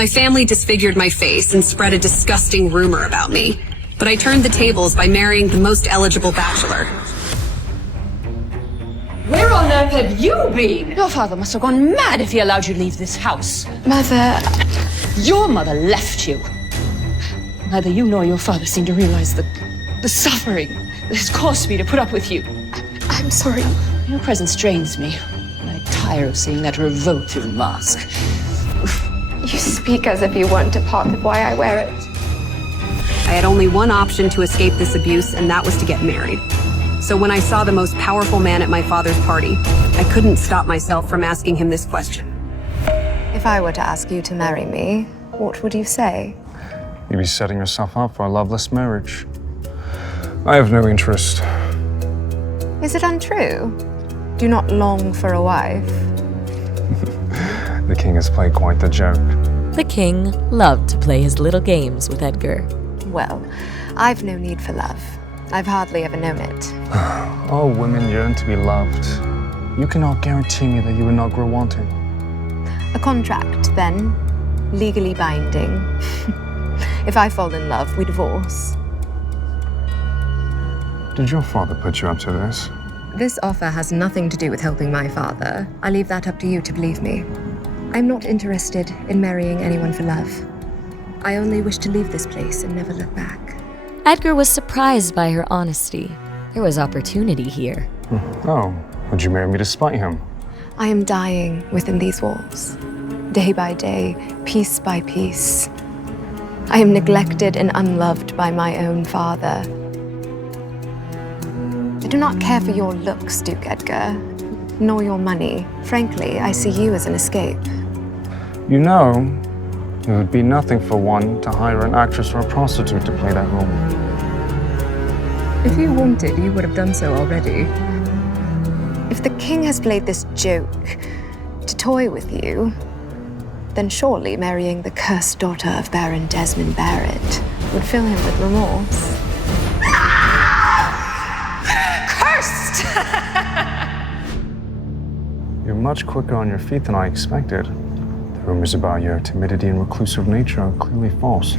My family disfigured my face and spread a disgusting rumor about me, but I turned the tables by marrying the most eligible bachelor. Where on earth have you been? Your father must have gone mad if he allowed you to leave this house. Mother... Your mother left you. Neither you nor your father seem to realize the suffering that has caused me to put up with you. I'm sorry. Your presence drains me, and I tire of seeing that revolting mask. You speak as if you weren't a part of why I wear it. I had only one option to escape this abuse, and that was to get married. So when I saw the most powerful man at my father's party, I couldn't stop myself from asking him this question. If I were to ask you to marry me, what would you say? You'd be setting yourself up for a loveless marriage. I have no interest. Is it untrue? Do not long for a wife. The king has played quite the joke. The king loved to play his little games with Edgar. Well, I've no need for love. I've hardly ever known it. All women yearn to be loved. You cannot guarantee me that you will not grow wanting. A contract, then, legally binding. If I fall in love, we divorce. Did your father put you up to this? This offer has nothing to do with helping my father. I leave that up to you to believe me. I'm not interested in marrying anyone for love. I only wish to leave this place and never look back. Edgar was surprised by her honesty. There was opportunity here. Oh, would you marry me despite him? I am dying within these walls, day by day, piece by piece. I am neglected and unloved by my own father. I do not care for your looks, Duke Edgar, nor your money. Frankly, I see you as an escape. You know, it would be nothing for one to hire an actress or a prostitute to play that role. If you wanted, you would have done so already. If the king has played this joke to toy with you, then surely marrying the cursed daughter of Baron Desmond Barrett would fill him with remorse. Cursed! You're much quicker on your feet than I expected. The rumors about your timidity and reclusive nature are clearly false.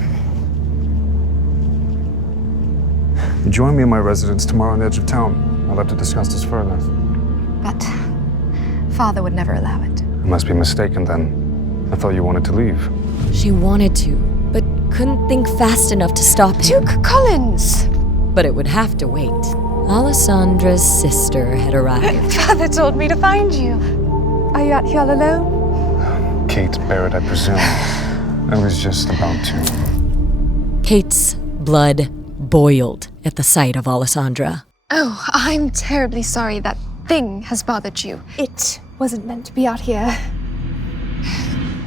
Join me in my residence tomorrow on the edge of town. I'd love to discuss this further. But father would never allow it. I must be mistaken then. I thought you wanted to leave. She wanted to, but couldn't think fast enough to stop him. Duke Collins! But it would have to wait. Alessandra's sister had arrived. Father told me to find you. Are you out here all alone? Kate Barrett, I presume. I was just about to. Kate's blood boiled at the sight of Alessandra. Oh, I'm terribly sorry that thing has bothered you. It wasn't meant to be out here.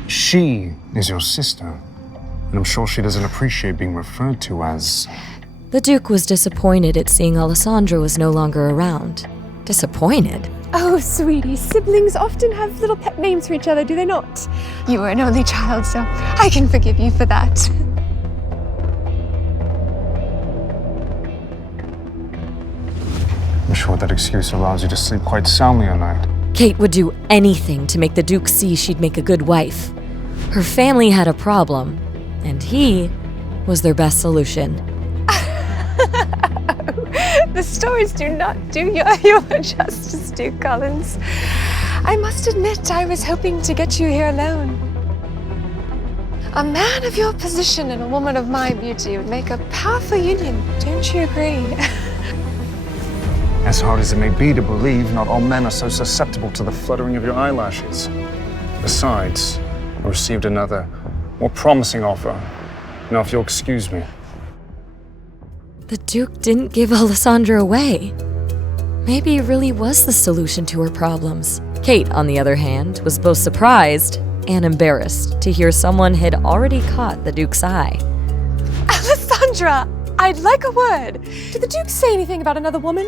She is your sister, and I'm sure she doesn't appreciate being referred to as... The Duke was disappointed at seeing Alessandra was no longer around. Disappointed? Oh, sweetie, siblings often have little pet names for each other, do they not? You were an only child, so I can forgive you for that. I'm sure that excuse allows you to sleep quite soundly at night. Kate would do anything to make the Duke see she'd make a good wife. Her family had a problem, and he was their best solution. The stories do not do you justice, Duke Collins. I must admit, I was hoping to get you here alone. A man of your position and a woman of my beauty would make a powerful union, don't you agree? As hard as it may be to believe, not all men are so susceptible to the fluttering of your eyelashes. Besides, I received another, more promising offer. Now, if you'll excuse me. The Duke didn't give Alessandra away. Maybe it really was the solution to her problems. Kate, on the other hand, was both surprised and embarrassed to hear someone had already caught the Duke's eye. Alessandra, I'd like a word. Did the Duke say anything about another woman?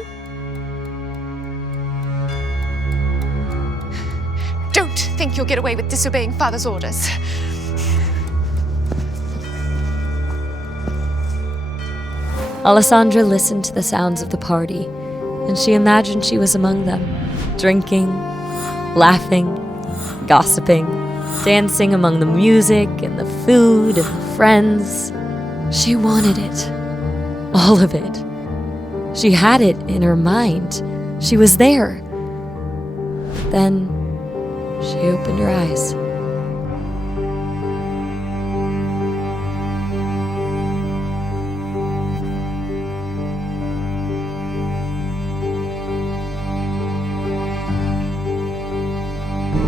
Don't think you'll get away with disobeying Father's orders. Alessandra listened to the sounds of the party, and she imagined she was among them, drinking, laughing, gossiping, dancing among the music and the food and the friends. She wanted it. All of it. She had it in her mind. She was there. Then she opened her eyes.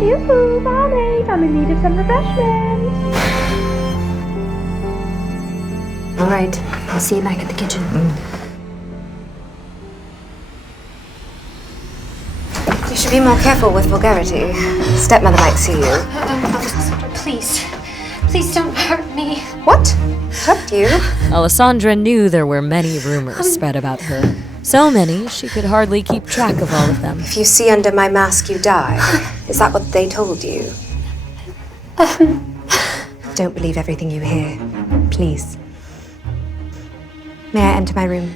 Yoo-hoo, barmaid, I'm in need of some refreshment. All right, I'll see you back at the kitchen. You should be more careful with vulgarity. Stepmother might see you. Please, please don't hurt me. What? Hurt you? Alessandra knew there were many rumors spread about her. So many, she could hardly keep track of all of them. If you see under my mask, you die. Is that what they told you? Don't believe everything you hear. Please. May I enter my room?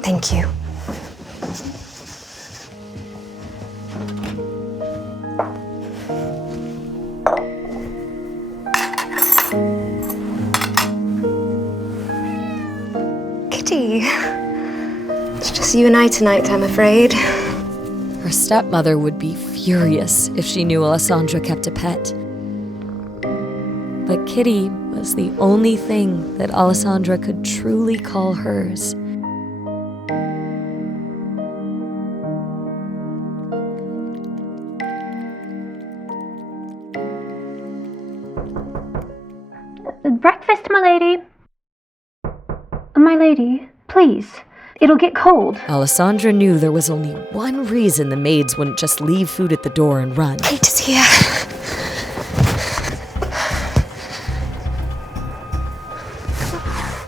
Thank you. Kitty. It's just you and I tonight, I'm afraid. Her stepmother would be furious if she knew Alessandra kept a pet. But Kitty was the only thing that Alessandra could truly call hers. Breakfast, my lady. My lady, please. It'll get cold. Alessandra knew there was only one reason the maids wouldn't just leave food at the door and run. Kate is here.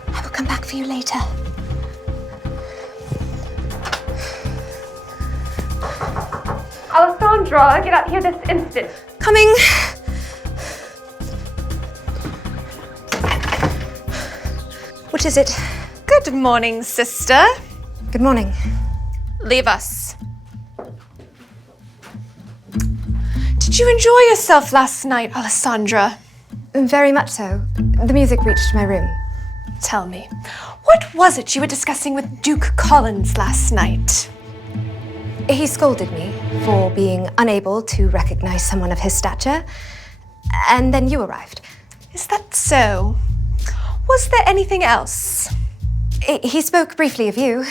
I will come back for you later. Alessandra, get out here this instant. Coming. What is it? Good morning, sister. Good morning. Leave us. Did you enjoy yourself last night, Alessandra? Very much so. The music reached my room. Tell me, what was it you were discussing with Duke Collins last night? He scolded me for being unable to recognize someone of his stature, and then you arrived. Is that so? Was there anything else? He spoke briefly of you.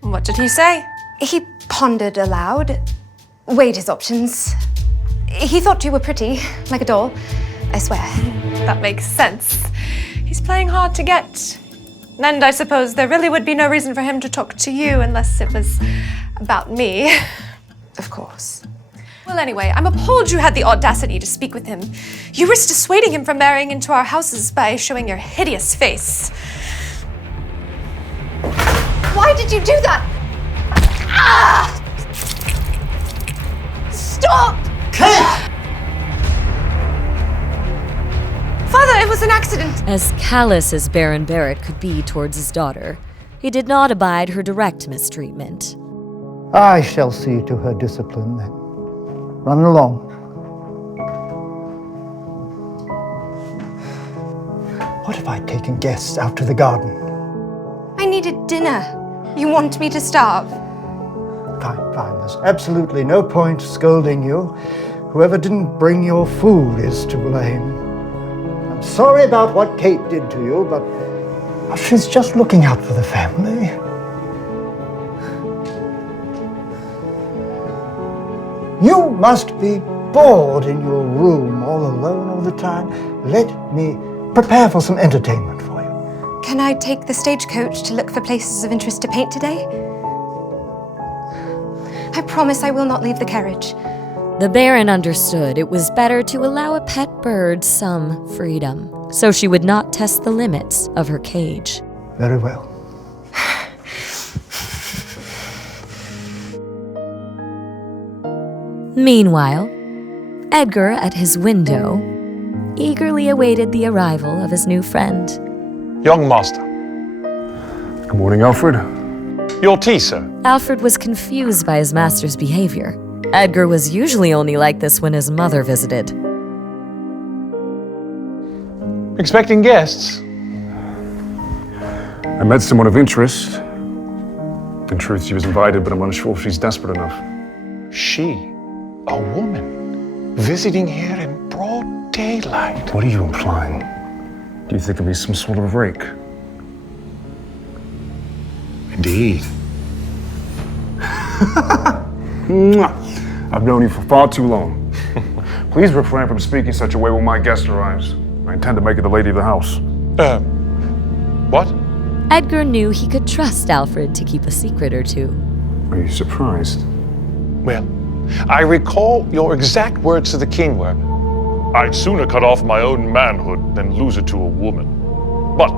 What did he say? He pondered aloud, weighed his options. He thought you were pretty, like a doll, I swear. That makes sense. He's playing hard to get. And I suppose there really would be no reason for him to talk to you unless it was about me. Of course. Well, anyway, I'm appalled you had the audacity to speak with him. You risked dissuading him from marrying into our houses by showing your hideous face. Why did you do that? Ah! Stop! Father, it was an accident. As callous as Baron Barrett could be towards his daughter, he did not abide her direct mistreatment. I shall see to her discipline then. Run along. What if I'd taken guests out to the garden? I needed dinner. You want me to starve? Fine, fine. There's absolutely no point scolding you. Whoever didn't bring your food is to blame. I'm sorry about what Kate did to you, but she's just looking out for the family. You must be bored in your room all alone all the time. Let me prepare for some entertainment for you. Can I take the stagecoach to look for places of interest to paint today? I promise I will not leave the carriage. The Baron understood it was better to allow a pet bird some freedom, so she would not test the limits of her cage. Very well. Meanwhile, Edgar, at his window, eagerly awaited the arrival of his new friend. Young master. Good morning, Alfred. Your tea, sir. Alfred was confused by his master's behavior. Edgar was usually only like this when his mother visited. Expecting guests? I met someone of interest. In truth, she was invited, but I'm unsure if she's desperate enough. She, a woman, visiting here in broad daylight. What are you implying? Do you think of me some sort of rake? Indeed. I've known you for far too long. Please refrain from speaking such a way when my guest arrives. I intend to make her the lady of the house. What? Edgar knew he could trust Alfred to keep a secret or two. Are you surprised? Well, I recall your exact words to the king were, "I'd sooner cut off my own manhood than lose it to a woman." But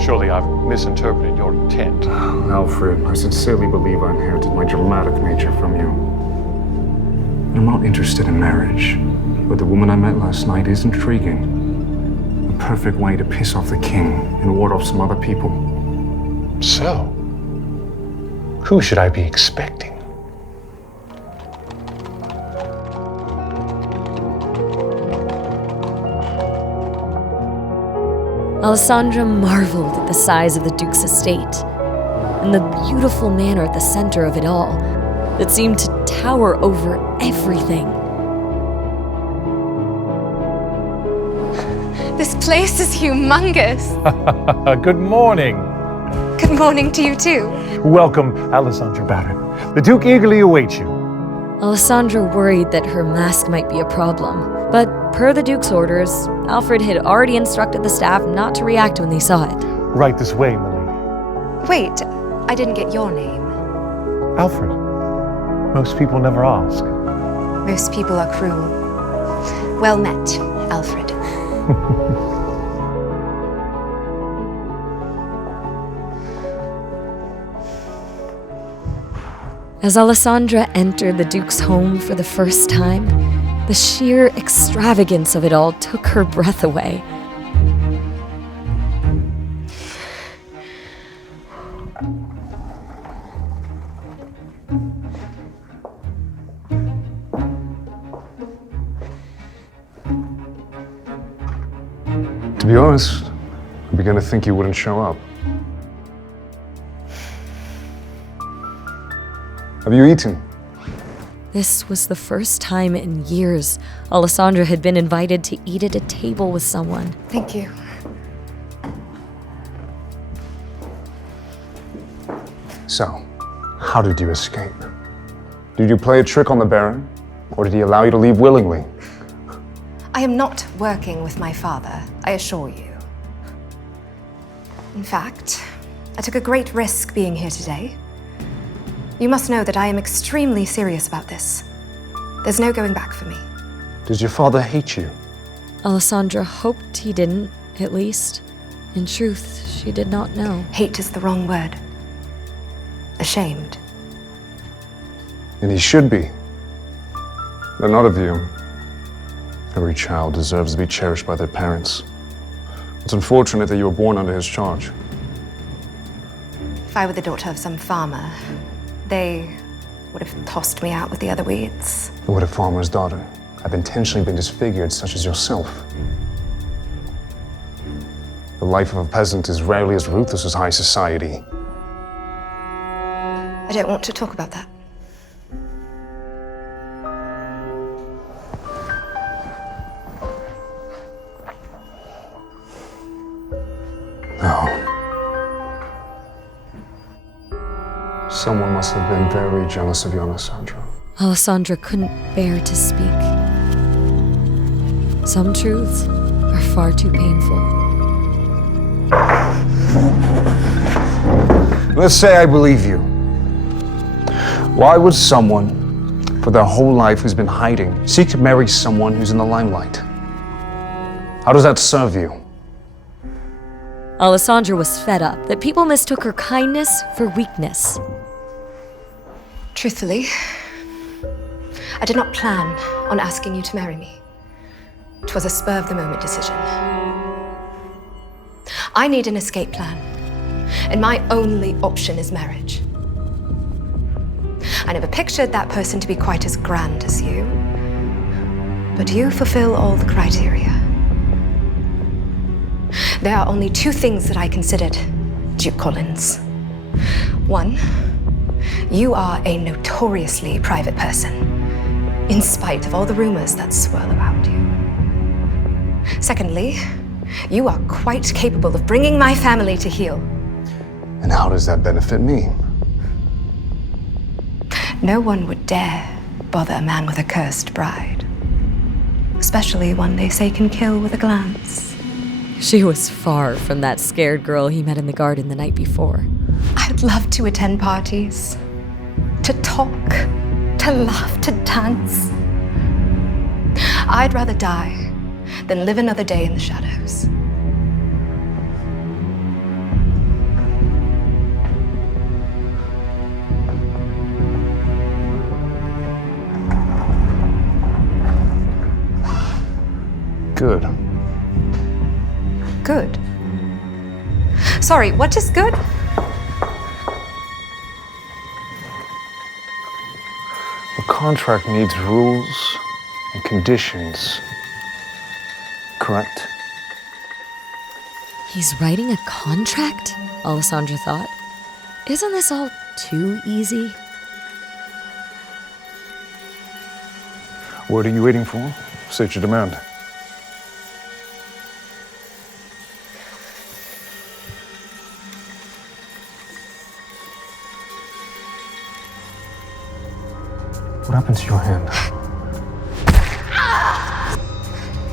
surely I've misinterpreted your intent. Alfred, I sincerely believe I inherited my dramatic nature from you. I'm not interested in marriage, but the woman I met last night is intriguing. A perfect way to piss off the king and ward off some other people. So, who should I be expecting? Alessandra marveled at the size of the Duke's estate and the beautiful manor at the center of it all that seemed to tower over everything. This place is humongous. Good morning. Good morning to you too. Welcome, Alessandra Baron. The Duke eagerly awaits you. Alessandra worried that her mask might be a problem, but per the Duke's orders, Alfred had already instructed the staff not to react when they saw it. Right this way, my lady. Wait, I didn't get your name. Alfred. Most people never ask. Most people are cruel. Well met, Alfred. As Alessandra entered the Duke's home for the first time, the sheer extravagance of it all took her breath away. To be honest, I began to think you wouldn't show up. Have you eaten? This was the first time in years Alessandra had been invited to eat at a table with someone. Thank you. So, how did you escape? Did you play a trick on the Baron, or did he allow you to leave willingly? I am not working with my father, I assure you. In fact, I took a great risk being here today. You must know that I am extremely serious about this. There's no going back for me. Does your father hate you? Alessandra hoped he didn't, at least. In truth, she did not know. Hate is the wrong word. Ashamed. And he should be. But not of you. Every child deserves to be cherished by their parents. It's unfortunate that you were born under his charge. If I were the daughter of some farmer, they would have tossed me out with the other weeds. But would a farmer's daughter have intentionally been disfigured, such as yourself? The life of a peasant is rarely as ruthless as high society. I don't want to talk about that. No. Someone must have been very jealous of you, Alessandra. Alessandra couldn't bear to speak. Some truths are far too painful. Let's say I believe you. Why would someone, for their whole life who's been hiding, seek to marry someone who's in the limelight? How does that serve you? Alessandra was fed up that people mistook her kindness for weakness. Truthfully, I did not plan on asking you to marry me. It was a spur-of-the-moment decision. I need an escape plan, and my only option is marriage. I never pictured that person to be quite as grand as you. But you fulfill all the criteria. There are only two things that I considered, Duke Collins. One, you are a notoriously private person, in spite of all the rumors that swirl around you. Secondly, you are quite capable of bringing my family to heel. And how does that benefit me? No one would dare bother a man with a cursed bride, especially one they say can kill with a glance. She was far from that scared girl he met in the garden the night before. I'd love to attend parties, to talk, to laugh, to dance. I'd rather die than live another day in the shadows. Good. Good. Sorry, what is good? A contract needs rules and conditions. Correct? He's writing a contract? Alessandra thought. Isn't this all too easy? What are you waiting for? State your demand. What happened to your hand?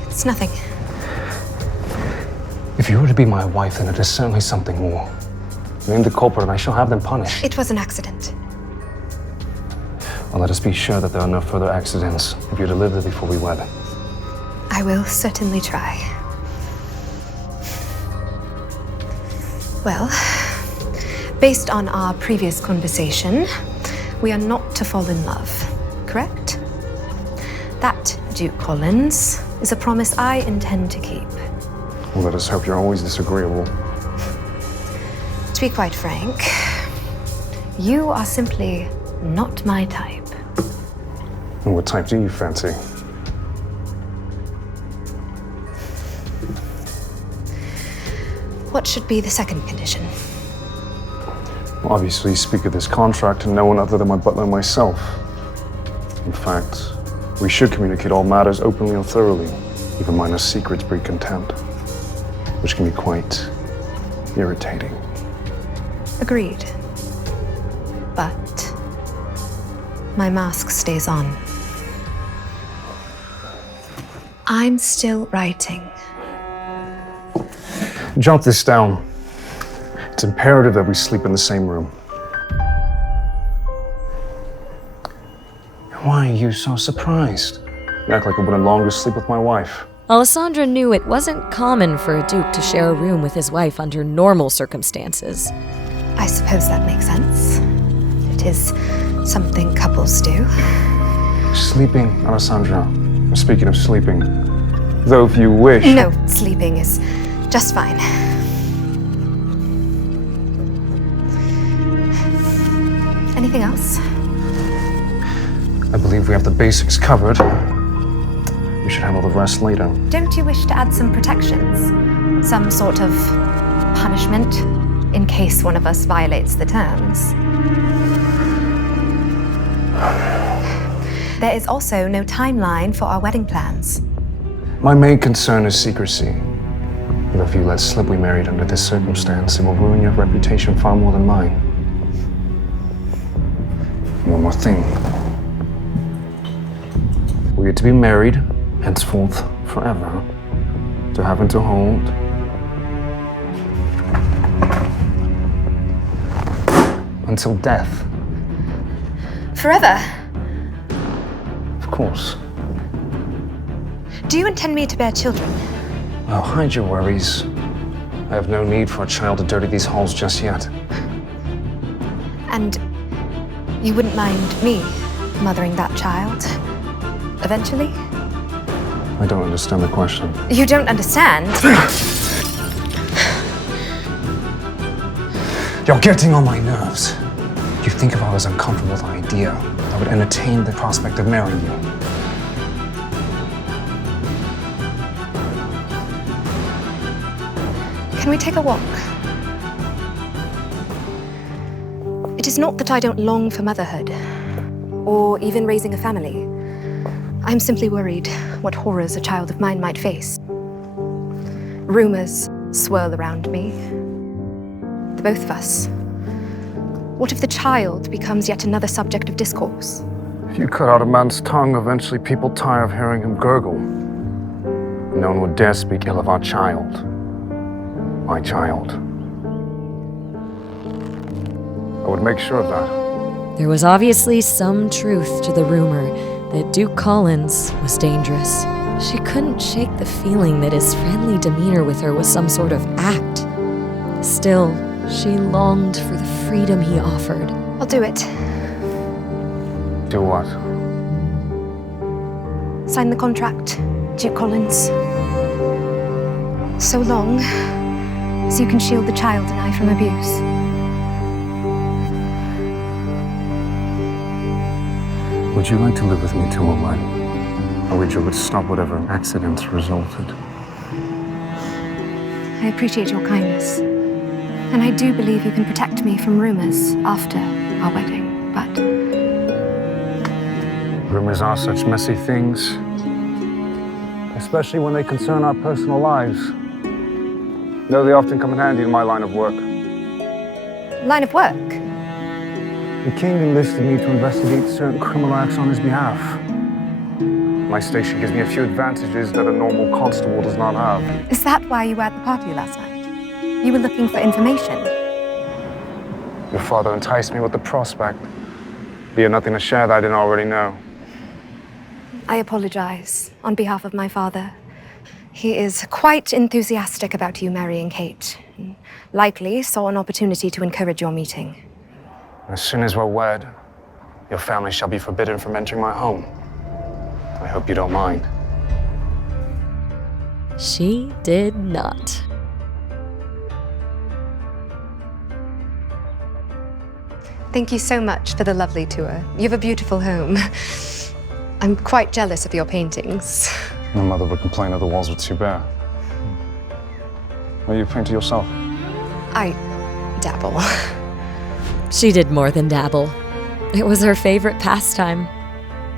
It's nothing. If you were to be my wife, then it is certainly something more. Name the culprit and I shall have them punished. It was an accident. Well, let us be sure that there are no further accidents if you're to live there before we wed. I will certainly try. Well, based on our previous conversation, we are not to fall in love, correct? That, Duke Collins, is a promise I intend to keep. Well, let us hope you're always disagreeable. To be quite frank, you are simply not my type. And what type do you fancy? What should be the second condition? Well, obviously, speak of this contract to no one other than my butler and myself. In fact, we should communicate all matters openly and thoroughly. Even minor secrets breed contempt, which can be quite irritating. Agreed. But my mask stays on. I'm still writing. Jot this down. It's imperative that we sleep in the same room. Why are you so surprised? You act like I wouldn't longer sleep with my wife. Alessandra knew it wasn't common for a duke to share a room with his wife under normal circumstances. I suppose that makes sense. It is something couples do. Sleeping, Alessandra. Speaking of sleeping, though if you wish... No, sleeping is just fine. Anything else? I believe we have the basics covered. We should handle the rest later. Don't you wish to add some protections? Some sort of punishment in case one of us violates the terms? There is also no timeline for our wedding plans. My main concern is secrecy. And if you let slip we married under this circumstance, it will ruin your reputation far more than mine. One more thing. We are to be married, henceforth, forever. To have and to hold. Until death. Forever? Of course. Do you intend me to bear children? Oh, hide your worries. I have no need for a child to dirty these halls just yet. And you wouldn't mind me mothering that child? Eventually? I don't understand the question. You don't understand? You're getting on my nerves. You think if I was uncomfortable with the idea idea I would entertain the prospect of marrying you. Can we take a walk? It is not that I don't long for motherhood, or even raising a family. I'm simply worried what horrors a child of mine might face. Rumors swirl around me. The both of us. What if the child becomes yet another subject of discourse? If you cut out a man's tongue, eventually people tire of hearing him gurgle. No one would dare speak ill of our child. My child. I would make sure of that. There was obviously some truth to the rumor that Duke Collins was dangerous. She couldn't shake the feeling that his friendly demeanor with her was some sort of act. Still, she longed for the freedom he offered. I'll do it. Do what? Sign the contract, Duke Collins. So long as you can shield the child and I from abuse. Would you like to live with me till we're wed? Or would you stop whatever accidents resulted? I appreciate your kindness. And I do believe you can protect me from rumors after our wedding, but... Rumors are such messy things. Especially when they concern our personal lives. Though they often come in handy in my line of work. Line of work? The king enlisted me to investigate certain criminal acts on his behalf. My station gives me a few advantages that a normal constable does not have. Is that why you were at the party last night? You were looking for information? Your father enticed me with the prospect. He had nothing to share that I didn't already know. I apologize on behalf of my father. He is quite enthusiastic about you marrying Kate. And likely saw an opportunity to encourage your meeting. As soon as we're wed, your family shall be forbidden from entering my home. I hope you don't mind. She did not. Thank you so much for the lovely tour. You have a beautiful home. I'm quite jealous of your paintings. My mother would complain if the walls were too bare. Will you paint it yourself? I dabble. She did more than dabble. It was her favorite pastime.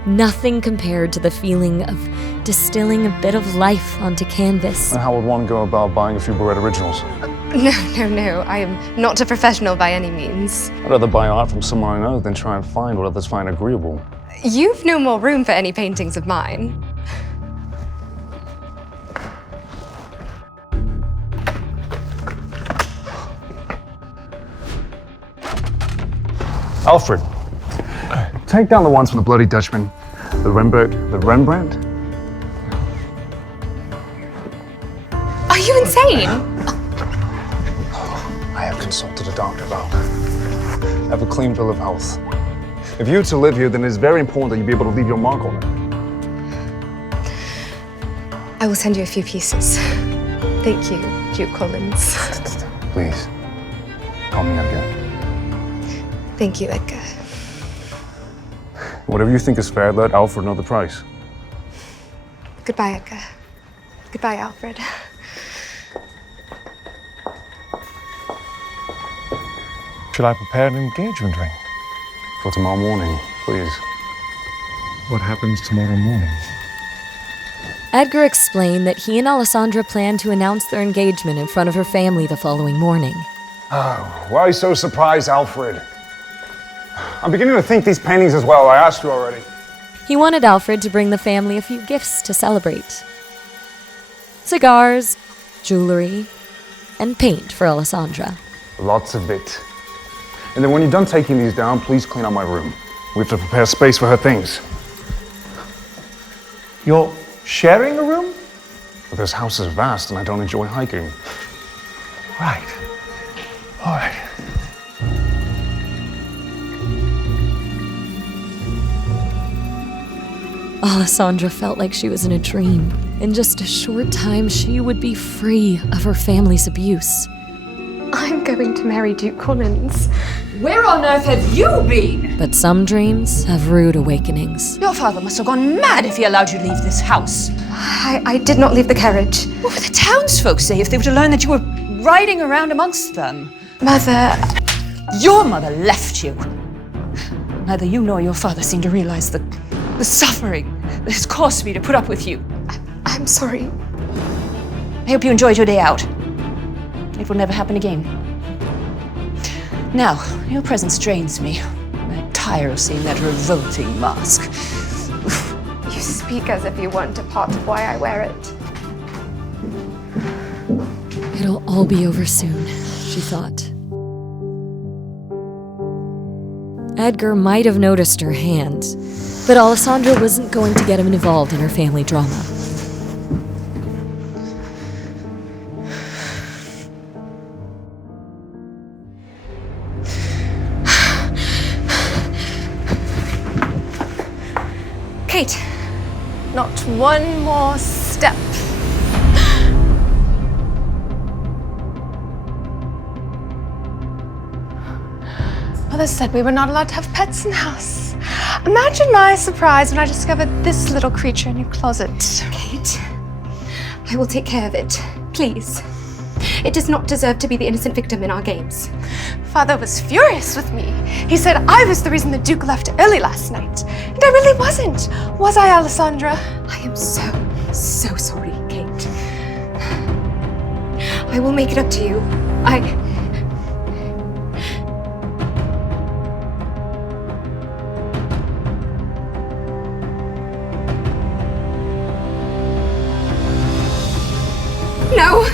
Nothing compared to the feeling of distilling a bit of life onto canvas. And how would one go about buying a few Barrett originals? No. I am not a professional by any means. I'd rather buy art from someone I know than try and find what others find agreeable. You've no more room for any paintings of mine. Alfred, take down the ones from the Bloody Dutchman. The Rembrandt? Are you insane? I have consulted a doctor about it. I have a clean bill of health. If you were to live here, then it's very important that you be able to leave your mark on it. I will send you a few pieces. Thank you, Duke Collins. Please, call me Edgar. Thank you, Edgar. Whatever you think is fair, let Alfred know the price. Goodbye, Edgar. Goodbye, Alfred. Should I prepare an engagement ring? For tomorrow morning, please. What happens tomorrow morning? Edgar explained that he and Alessandra planned to announce their engagement in front of her family the following morning. Oh, why so surprised, Alfred? I'm beginning to think these paintings as well. I asked you already. He wanted Alfred to bring the family a few gifts to celebrate. Cigars, jewelry, and paint for Alessandra. Lots of it. And then when you're done taking these down, please clean out my room. We have to prepare space for her things. You're sharing a room? But this house is vast and I don't enjoy hiking. Right. All right. Alessandra felt like she was in a dream. In just a short time, she would be free of her family's abuse. I'm going to marry Duke Collins. Where on earth have you been? But some dreams have rude awakenings. Your father must have gone mad if he allowed you to leave this house. I did not leave the carriage. What would the townsfolk say if they were to learn that you were riding around amongst them? Mother, Your mother left you. Neither you nor your father seem to realize the suffering that has caused me to put up with you. I'm sorry. I hope you enjoyed your day out. It will never happen again. Now, your presence drains me. I'm tired of seeing that revolting mask. You speak as if you weren't a part of why I wear it. It'll all be over soon, she thought. Edgar might have noticed her hand, but Alessandra wasn't going to get him involved in her family drama. Kate, not one more step. Mother said we were not allowed to have pets in the house. Imagine my surprise when I discovered this little creature in your closet. Kate, I will take care of it. Please. It does not deserve to be the innocent victim in our games. Father was furious with me. He said I was the reason the Duke left early last night. And I really wasn't. Was I, Alessandra? I am so sorry, Kate. I will make it up to you. No!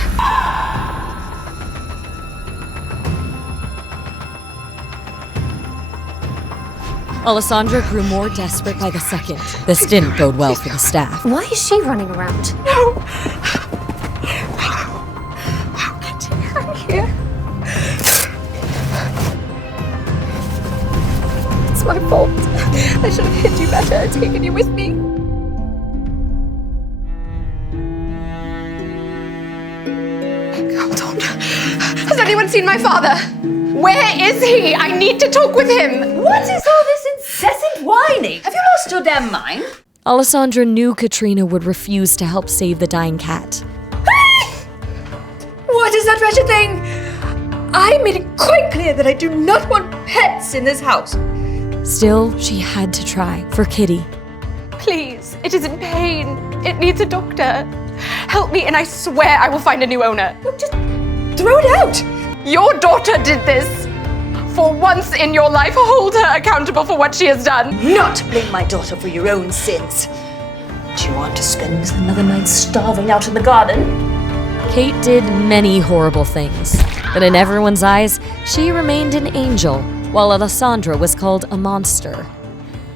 Alessandra grew more desperate by the second. This didn't bode well for the staff. Why is she running around? No! I'm here. It's my fault. I should have hid you better and taken you with me. Hold on. Has anyone seen my father? Where is he? I need to talk with him. What is all this incessant whining? Have you lost your damn mind? Alessandra knew Katrina would refuse to help save the dying cat. What is that wretched thing? I made it quite clear that I do not want pets in this house. Still, she had to try, for Kitty. Please, it is in pain. It needs a doctor. Help me and I swear I will find a new owner. Look, just throw it out. Your daughter did this. For once in your life, hold her accountable for what she has done. Not blame my daughter for your own sins. Do you want to spend another night starving out in the garden? Kate did many horrible things, but in everyone's eyes, she remained an angel, while Alessandra was called a monster.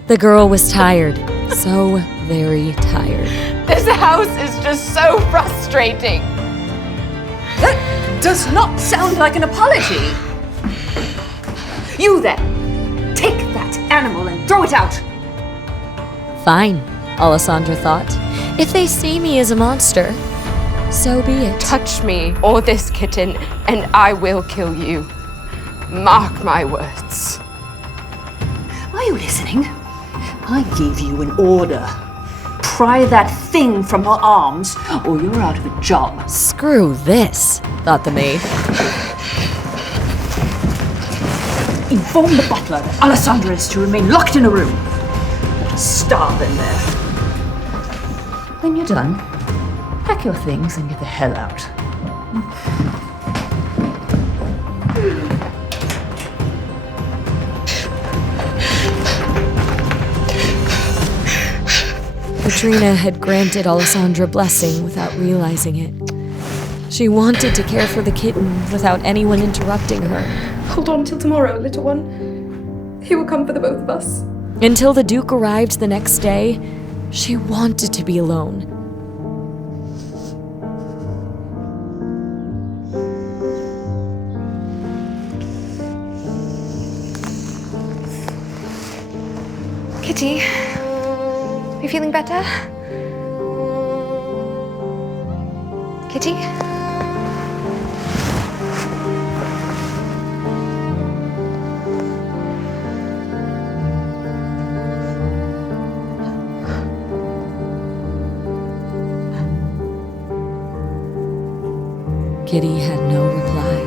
The girl was tired, so very tired. This house is just so frustrating. That does not sound like an apology. You then, take that animal and throw it out. Fine, Alessandra thought. If they see me as a monster, so be it. Touch me or this kitten, and I will kill you. Mark my words. Are you listening? I gave you an order. Pry that thing from her arms, or you're out of a job. Screw this, thought the maid. Inform the butler that Alessandra is to remain locked in a room. Let her starve in there. When you're done, pack your things and get the hell out. Katrina had granted Alessandra blessing without realizing it. She wanted to care for the kitten without anyone interrupting her. Hold on till tomorrow, little one. He will come for the both of us. Until the Duke arrived the next day, she wanted to be alone. Kitty, are you feeling better? Kitty? Kitty had no reply.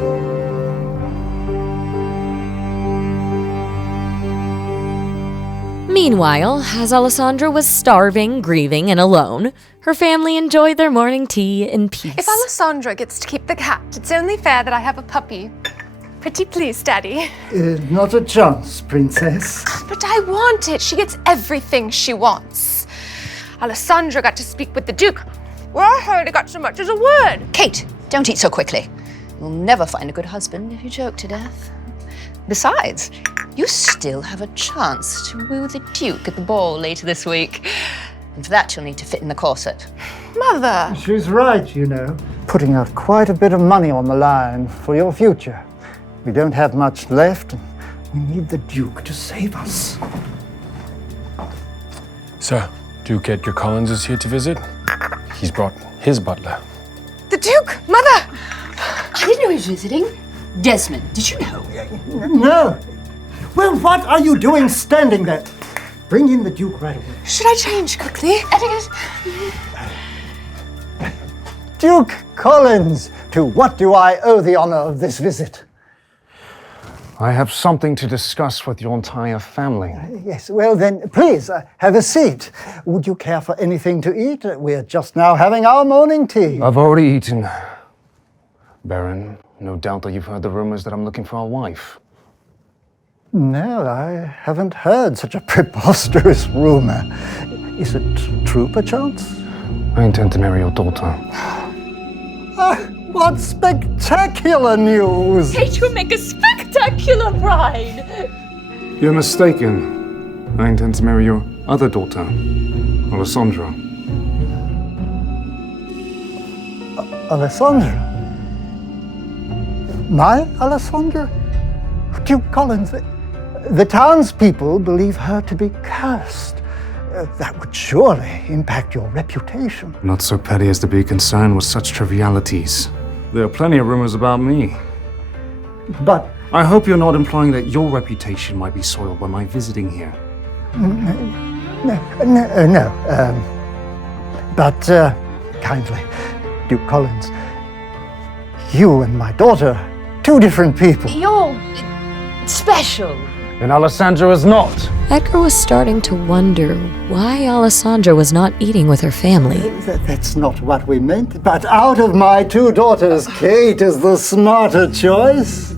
Meanwhile, as Alessandra was starving, grieving, and alone, her family enjoyed their morning tea in peace. If Alessandra gets to keep the cat, it's only fair that I have a puppy. Pretty please, Daddy. Not a chance, Princess. But I want it. She gets everything she wants. Alessandra got to speak with the Duke. Well, I hardly got so much as a word. Kate, don't eat so quickly. You'll never find a good husband if you choke to death. Besides, you still have a chance to woo the Duke at the ball later this week. And for that, you'll need to fit in the corset. Mother! She's right, you know. Putting out quite a bit of money on the line for your future. We don't have much left. We need the Duke to save us. Sir, Duke Edgar Collins is here to visit. He's brought his butler. The Duke! Mother! I didn't know he was visiting. Desmond, did you know? No. Well, what are you doing standing there? Bring in the Duke right away. Should I change quickly? Duke Collins, to what do I owe the honor of this visit? I have something to discuss with your entire family. Yes, well then, please, have a seat. Would you care for anything to eat? We're just now having our morning tea. I've already eaten. Baron, no doubt that you've heard the rumors that I'm looking for a wife. No, I haven't heard such a preposterous rumor. Is it true, perchance? I intend to marry your daughter. What spectacular news! Kate will make a spectacular bride! You're mistaken. I intend to marry your other daughter, Alessandra. Alessandra? My Alessandra? Duke Collins, the townspeople believe her to be cursed. That would surely impact your reputation. Not so petty as to be concerned with such trivialities. There are plenty of rumors about me. But I hope you're not implying that your reputation might be soiled by my visiting here. no. But kindly, Duke Collins, you and my daughter, two different people. You're special. And Alessandra is not. Edgar was starting to wonder why Alessandra was not eating with her family. That's not what we meant. But out of my two daughters, Kate is the smarter choice.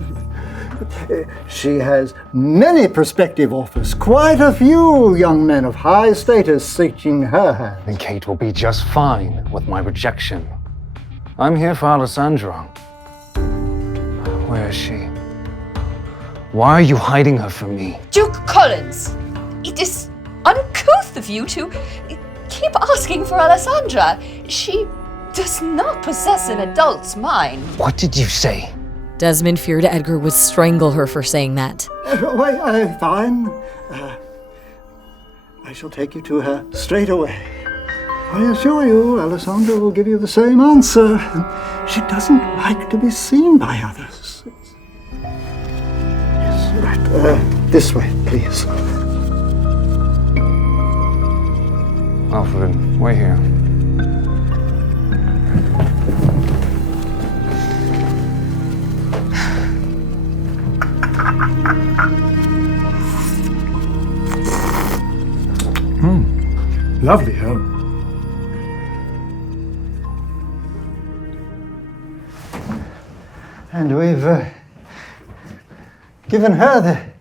She has many prospective offers, quite a few young men of high status seeking her hand. And Kate will be just fine with my rejection. I'm here for Alessandra. Where is she? Why are you hiding her from me? Duke Collins, it is uncouth of you to keep asking for Alessandra. She does not possess an adult's mind. What did you say? Desmond feared Edgar would strangle her for saying that. Fine. I shall take you to her straight away. I assure you, Alessandra will give you the same answer. She doesn't like to be seen by others. Yes, right. This way, please. Alfred, wait here. Lovely home. And we've given her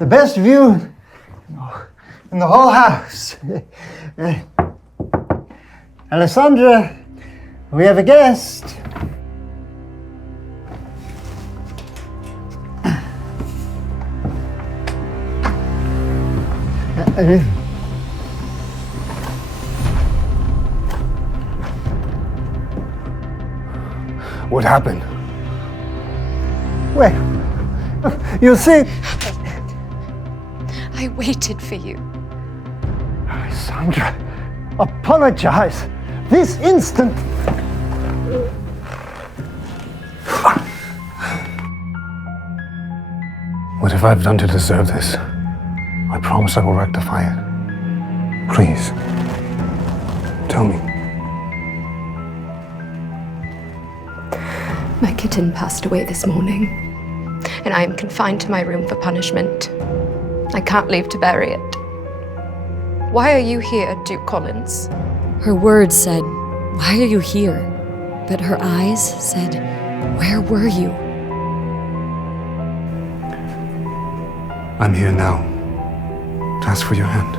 the best view in the whole house. Alessandra, we have a guest. What happened? Well, you see, I waited for you. Alessandra, apologize this instant. What have I done to deserve this? I promise I will rectify it. Please, tell me. My kitten passed away this morning, and I am confined to my room for punishment. I can't leave to bury it. Why are you here, Duke Collins? Her words said, "Why are you here?" But her eyes said, "Where were you?" I'm here now to ask for your hand.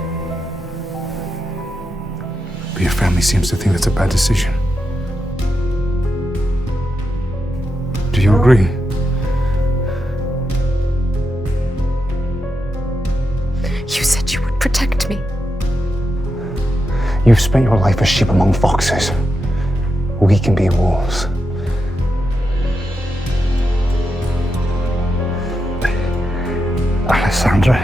But your family seems to think that's a bad decision. Do you agree? You said you would protect me. You've spent your life as sheep among foxes. We can be wolves. Alessandra,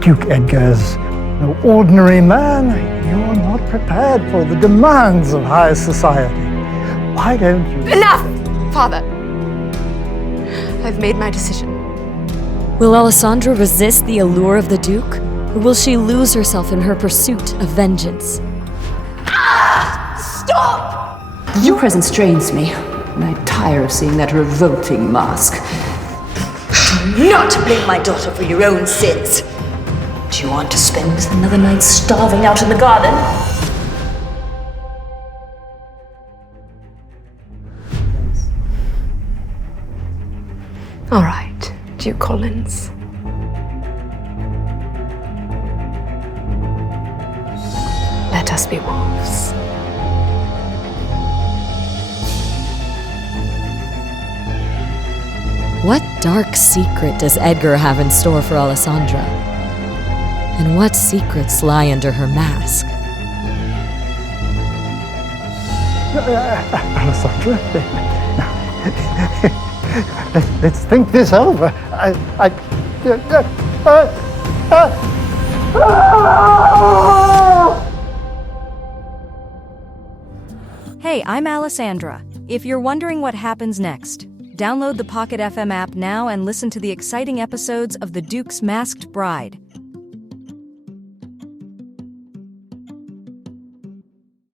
Duke Edgar's no ordinary man. You're not prepared for the demands of high society. Why don't you... Enough, Father! I've made my decision. Will Alessandra resist the allure of the Duke? Or will she lose herself in her pursuit of vengeance? Stop! Your presence strains me, and I tire of seeing that revolting mask. Do not blame my daughter for your own sins. Do you want to spend another night starving out in the garden? All right, Duke Collins. Let us be wolves. What dark secret does Edgar have in store for Alessandra? And what secrets lie under her mask? Alessandra, let's think this over. Hey, I'm Alessandra. If you're wondering what happens next, download the Pocket FM app now and listen to the exciting episodes of The Duke's Masked Bride.